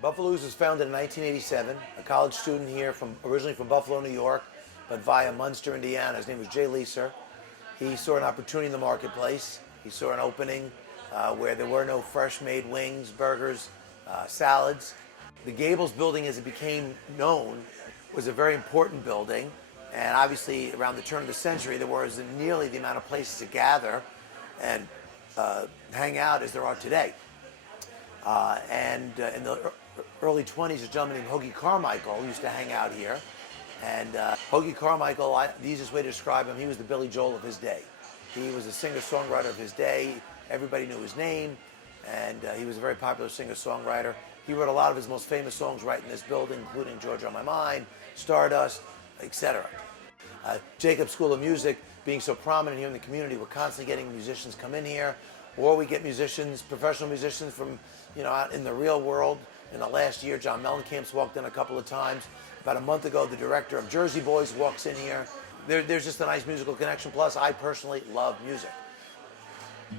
Buffa Louie was founded in 1987, a college student here originally from Buffalo, New York, but via Munster, Indiana. His name was Jay Leeser. He saw an opportunity in the marketplace. He saw an opening where there were no fresh-made wings, burgers, salads. The Gables building, as it became known, was a very important building. And obviously, around the turn of the century, there wasn't nearly the amount of places to gather and hang out as there are today. In the early 20s, a gentleman named Hoagie Carmichael used to hang out here. And Hoagie Carmichael, the easiest way to describe him, he was the Billy Joel of his day. He was a singer-songwriter of his day. Everybody knew his name, and he was a very popular singer-songwriter. He wrote a lot of his most famous songs right in this building, including Georgia on My Mind, Stardust, etc. Jacobs School of Music, being so prominent here in the community, we're constantly getting musicians come in here, or we get musicians, professional musicians from, out in the real world. In the last year, John Mellencamp's walked in a couple of times. About a month ago, the director of Jersey Boys walks in here. There's just a nice musical connection. Plus, I personally love music.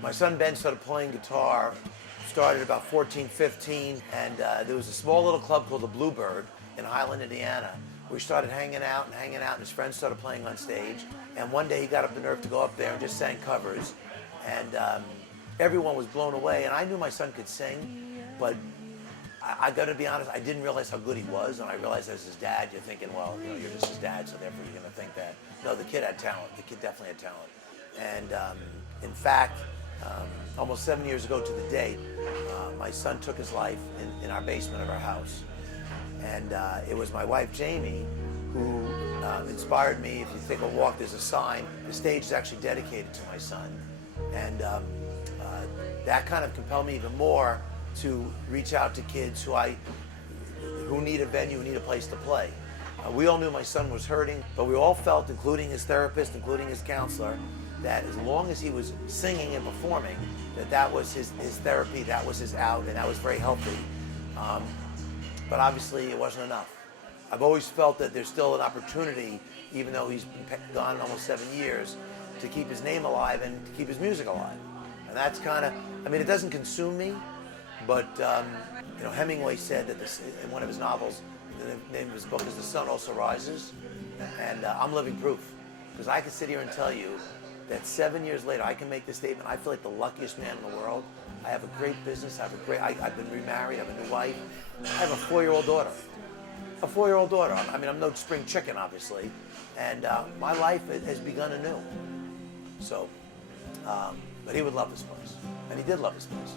My son Ben started playing guitar, started about 14, 15, and there was a small little club called the Bluebird in Highland, Indiana. We started hanging out, and his friends started playing on stage. And one day he got up the nerve to go up there and just sang covers. And everyone was blown away. And I knew my son could sing, but I got to be honest, I didn't realize how good he was. And I realized as his dad, you're thinking, well, you're just his dad, so therefore you're going to think that. No, the kid had talent. The kid definitely had talent. And in fact, almost 7 years ago to the date, my son took his life in our basement of our house. And it was my wife, Jamie, who inspired me. If you take a walk, there's a sign. The stage is actually dedicated to my son. And that kind of compelled me even more to reach out to kids who need a venue, need a place to play. We all knew my son was hurting, but we all felt, including his therapist, including his counselor, that as long as he was singing and performing, that was his therapy, that was his out, and that was very healthy. But obviously it wasn't enough. I've always felt that there's still an opportunity, even though he's been gone almost 7 years, to keep his name alive and to keep his music alive. And that's kind of, it doesn't consume me, but Hemingway said that in one of his novels, the name of his book is The Sun Also Rises, and I'm living proof. Because I can sit here and tell you that 7 years later, I can make this statement. I feel like the luckiest man in the world. I have a great business. I've been remarried. I have a new wife. I have a 4-year-old daughter. A 4-year-old daughter. I'm no spring chicken, obviously. And my life has begun anew. So, but he would love this place. And he did love this place.